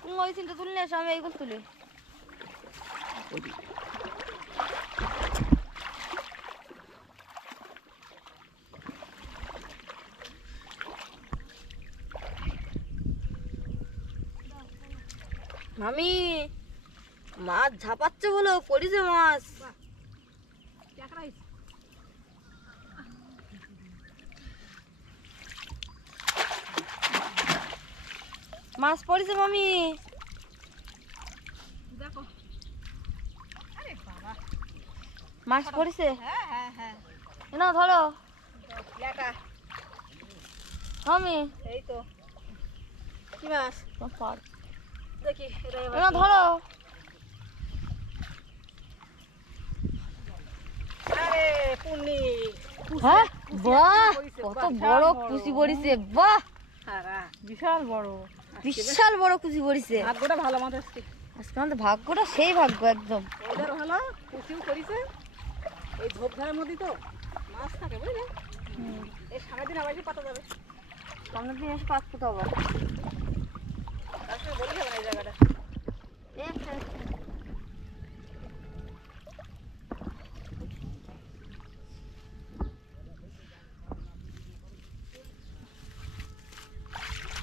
তুমি ওই চিন্তা তুলে নিয়ে এসো, আমি এইগুলো তুলি। মামি মাছ ঝাপাচ্ছে বলো, পড়িছে মাছ। মাছ পড়িছে মামি, দেখো। আরে বাবা, মাছ পড়িছে। হ্যাঁ হ্যাঁ হ্যাঁ, না ধরো লেটা। মামি, এই তো কি মাছ দেখি, না ধরো। আরে পুনি, হ্যাঁ বাহ, কত বড় কুচি পড়িছে, বাহ বিশাল বড়, বিশাল বড় কুচি পড়িছে। ভাগ্যটা ভালো আমাদের আজকে। আজকে আমাদের ভাগ্যটা সেই ভাগ্য একদম। ওদের ভালো, কুচিও করেছে। এই ঝোপঝাড়ের মধ্যে তো মাছ থাকে, বুঝলে। এই সারাদিন আবার পাতা যাবে, সামনের দিন এসে পাঁচ ফুট আবার তার সঙ্গে বলে যাবে না এই জায়গাটা।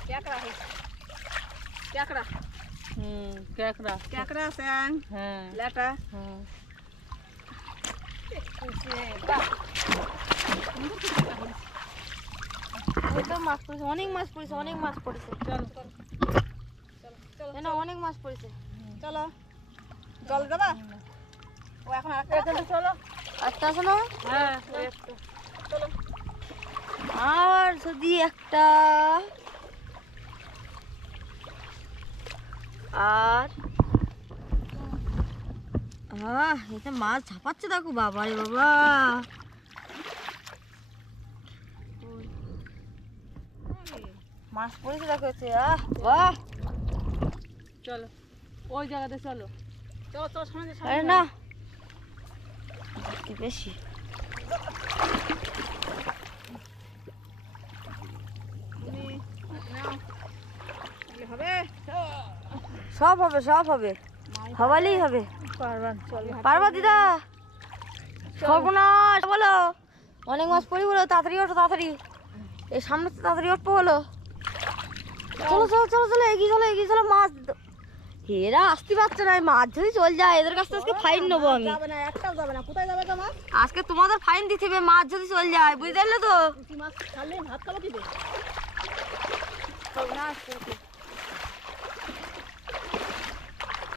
ক্যাকড়া হয়েছে, ক্যাকড়া, ক্যাকড়া, ক্যাকড়া, স্যাং, হ্যাঁ লেটা। হ্যাঁ। ওই তো মাছ পড়েছে, অনেক মাছ পড়েছে, অনেক মাছ পড়েছে। চলো চলো চলো না অনেক মাছ পড়েছে। চলো, জল দেবা? ও এখন আরেকটা আছে। চলো, একটা আছে না? হ্যাঁ চলো। আর যদি একটা, আর এটা মাছ ঝাপাচ্ছে দেখো, বাবা রে বাবা। মাছ পড়েছে দেখো, হচ্ছে বাহ। চলো ওই জায়গাতে চলো, চলো চলো সামনে আরে না বেশি, হবে, সব হবে, সব হবে, হওয়ালেই হবে। পারবা দিদা? সর্বনাশ বলো, অনেক মাছ পড়ি বলো, তাড়াতাড়ি ওঠো তাড়াতাড়ি, এই সামনে তো তাড়াতাড়ি উঠবো বলো। চলো চলো চলো চলো, এগিয়ে চলো এগিয়ে চলো। মাছ এরা আসতে পারছে না, মাছ যদি চল যায় এদের কাছ থেকে আজকে ফাইন নেবো আমি। যাবে না, একটাও যাবে না। কোথায় যাবে তোমার? আজকে তোমাদের ফাইন দিতে হবে, মাছ যদি চল যায়, বুঝতে পারলে তো। মাছ খালে ভাত খাবো কি? না